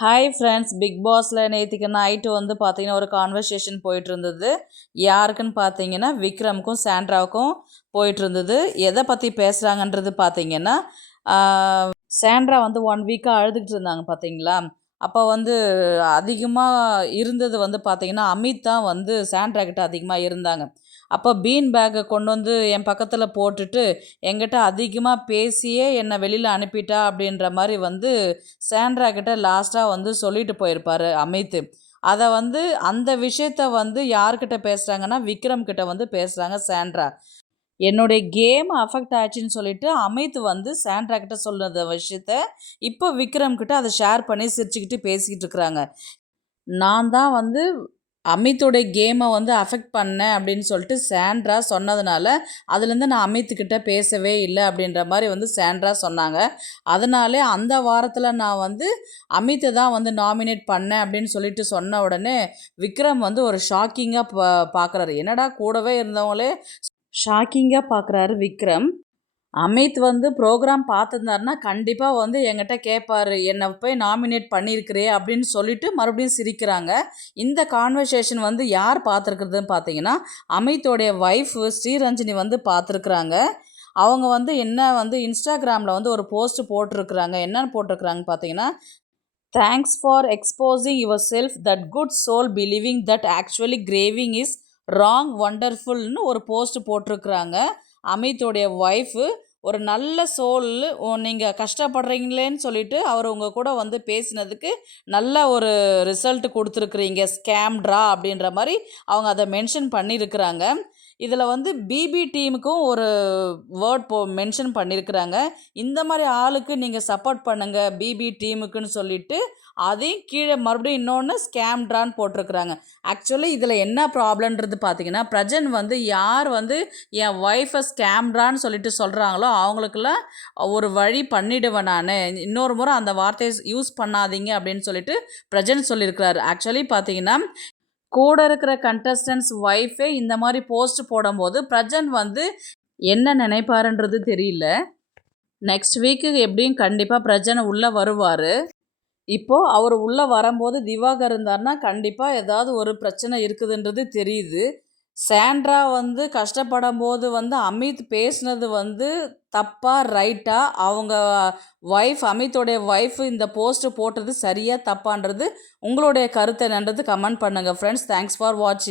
Hi friends, big பாஸில் நேற்றுக்கு night வந்து பார்த்தீங்கன்னா ஒரு கான்வர்சேஷன் போயிட்டு இருந்தது. யாருக்குன்னு பார்த்தீங்கன்னா விக்ரமுக்கும் சாண்ட்ராவுக்கும் போயிட்டு இருந்தது. எதை பற்றி பேசுகிறாங்கன்றது பார்த்தீங்கன்னா சாண்ட்ரா வந்து 1 வீக்காக அழுதுகிட்டு இருந்தாங்க பார்த்தீங்களா. அப்போ வந்து அதிகமாக இருந்தது வந்து பார்த்தீங்கன்னா அமித் தான் வந்து சாண்ட்ரா கிட்ட அதிகமாக இருந்தாங்க. அப்போ பீன் பேக்கை கொண்டு வந்து என் பக்கத்தில் போட்டுட்டு என்கிட்ட அதிகமாக பேசியே என்னை வெளியில் அனுப்பிட்டா அப்படின்ற மாதிரி வந்து சாண்ட்ரா கிட்ட லாஸ்ட்டாக வந்து சொல்லிட்டு போயிருப்பார் அமித். அதை வந்து அந்த விஷயத்த வந்து யார்கிட்ட பேசுகிறாங்கன்னா விக்ரம் கிட்ட வந்து பேசுகிறாங்க சாண்ட்ரா. என்னுடைய கேம் அஃபெக்ட் ஆச்சுன்னு சொல்லிட்டு அமித் வந்து சாண்ட்ரா கிட்ட சொன்னத விஷயத்த இப்போ விக்ரம் கிட்ட அதை ஷேர் பண்ணி சிரிச்சுக்கிட்டு பேசிக்கிட்டு இருக்கிறாங்க. நான் தான் வந்து அமித்தோடைய கேமை வந்து அஃபெக்ட் பண்ணேன் அப்படின்னு சொல்லிட்டு சாண்ட்ரா சொன்னதுனால அதுலேருந்து நான் அமித்துக்கிட்ட பேசவே இல்லை அப்படின்ற மாதிரி வந்து சாண்ட்ரா சொன்னாங்க. அதனாலே அந்த வாரத்தில் நான் வந்து அமித்தை தான் வந்து நாமினேட் பண்ணேன் அப்படின்னு சொல்லிட்டு சொன்ன உடனே விக்ரம் வந்து ஒரு ஷாக்கிங்காக பார்க்குறாரு. என்னடா கூடவே இருந்தவங்களே ஷாக்கிங்காக பார்க்குறாரு விக்ரம். அமித் வந்து ப்ரோக்ராம் பார்த்துருந்தாருன்னா கண்டிப்பாக வந்து என்கிட்ட கேட்பார், என்னை போய் நாமினேட் பண்ணியிருக்கிறே அப்படின்னு சொல்லிட்டு மறுபடியும் சிரிக்கிறாங்க. இந்த கான்வர்சேஷன் வந்து யார் பார்த்துருக்குறதுன்னு பார்த்தீங்கன்னா அமித்தோடைய ஒய்ஃபு ஸ்ரீரஞ்சனி வந்து பார்த்துருக்குறாங்க. அவங்க வந்து என்ன வந்து இன்ஸ்டாகிராமில் வந்து ஒரு போஸ்ட் போட்டிருக்கிறாங்க. என்னன்னு போட்டிருக்கிறாங்க பார்த்தீங்கன்னா, thanks for exposing yourself that good soul believing that actually craving is wrong ஒண்டர்ஃபுல்னு ஒரு போஸ்ட் போட்டிருக்கிறாங்க. அமித்தோடைய ஒய்ஃபு ஒரு நல்ல சோல், நீங்கள் கஷ்டப்படுறீங்களேன்னு சொல்லிட்டு அவர் உங்கள் கூட வந்து பேசினதுக்கு நல்ல ஒரு ரிசல்ட் கொடுத்துருக்குறீங்க, ஸ்கேம்ட்ரா அப்படின்ற மாதிரி அவங்க அதை மென்ஷன் பண்ணியிருக்கிறாங்க. இதில் வந்து பிபி டீமுக்கும் ஒரு வேர்ட் மென்ஷன் பண்ணியிருக்கிறாங்க. இந்த மாதிரி ஆளுக்கு நீங்கள் சப்போர்ட் பண்ணுங்கள் பிபி டீமுக்குன்னு சொல்லிட்டு அதையும் கீழே மறுபடியும் இன்னொன்று ஸ்கேம்ட்ரான்னு போட்டிருக்கிறாங்க. ஆக்சுவலி இதில் என்ன ப்ராப்ளம்ன்றது பார்த்தீங்கன்னா, பிரஜன் வந்து யார் வந்து என் ஒய்ஃபை ஸ்கேம்ட்ரான்னு சொல்லிட்டு சொல்கிறாங்களோ அவங்களுக்கெல்லாம் ஒரு வழி பண்ணிவிடுவேன் நான், இன்னொரு முறை அந்த வார்த்தையை யூஸ் பண்ணாதீங்க அப்படின்னு சொல்லிட்டு பிரஜன் சொல்லியிருக்கிறாரு. ஆக்சுவலி பார்த்தீங்கன்னா கூட இருக்கிற கண்டஸ்டன்ஸ் ஒய்ஃபே இந்த மாதிரி போஸ்ட் போடும்போது பிரஜன் வந்து என்ன நினைப்பாருன்றது தெரியல. நெக்ஸ்ட் வீக்கு எப்படியும் கண்டிப்பாக பிரஜனை உள்ளே வருவார். இப்போது அவர் உள்ளே வரும்போது திவாகர் இருந்தார்னா கண்டிப்பாக ஏதாவது ஒரு பிரச்சனை இருக்குதுன்றது தெரியுது. சாண்ட்ரா வந்து கஷ்டப்படும் போது வந்து அமித் பேசுனது வந்து தப்பா ரைட்டா, அவங்க ஒய்ஃப் அமித்தோடைய ஒய்ஃப் இந்த போஸ்ட்டு போட்டது சரியா தப்பான்றது உங்களுடைய கருத்து என்னன்றது கமெண்ட் பண்ணுங்கள் ஃப்ரெண்ட்ஸ். தேங்க்ஸ் ஃபார் வாட்சிங்.